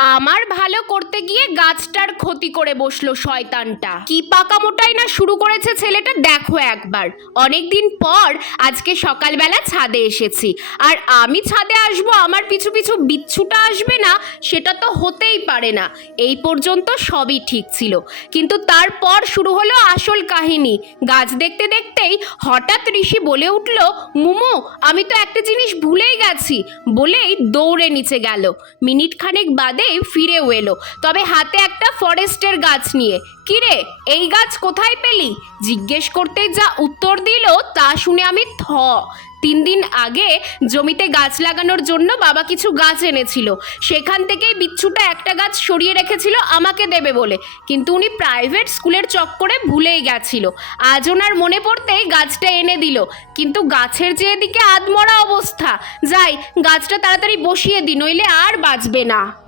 আমার ভালো করতে গিয়ে গাছটার ক্ষতি করে বসল শয়তানটা। কি পাকা মোটাই না শুরু করেছে ছেলেটা, দেখো একবার। অনেকদিন পর আজকে সকালবেলা ছাদে এসেছি। আর আমি ছাদে আসব, আমার পিছু পিছু বিচ্ছুটা আসবে না, সেটা তো হতেই পারে না। এই পর্যন্ত সবই ঠিক ছিল। কিন্তু তারপর শুরু হলো আসল কাহিনী। গাছ দেখতে দেখতেই হঠাৎ ঋষি বলে উঠল, মুমু, আমি তো একটা জিনিস ভুলেই গেছি। বলেই দৌড়ে নিচে গেল। মিনিট খানেক বাদেই ফিরেও এলো। তবে হাতে একটা ফরেস্টের গাছ নিয়ে। কিরে, এই গাছ কোথায় পেলি? জিজ্ঞেস করতে যা উত্তর দিল তা শুনে আমি থ। তিন দিন আগে জমিতে গাছ লাগানোর জন্য বাবা কিছু গাছ এনেছিল। সেখান থেকেই বিচ্ছুটা একটা গাছ সরিয়ে রেখেছিল আমাকে দেবে বলে। কিন্তু উনি প্রাইভেট স্কুলের চক্করে ভুলেই গেছিল। আজ ওনার মনে পড়তেই গাছটা এনে দিল। কিন্তু গাছের যে এদিকে আধমরা অবস্থা। যাই, গাছটা তাড়াতাড়ি বসিয়ে দি, নইলে আর বাঁচবে না।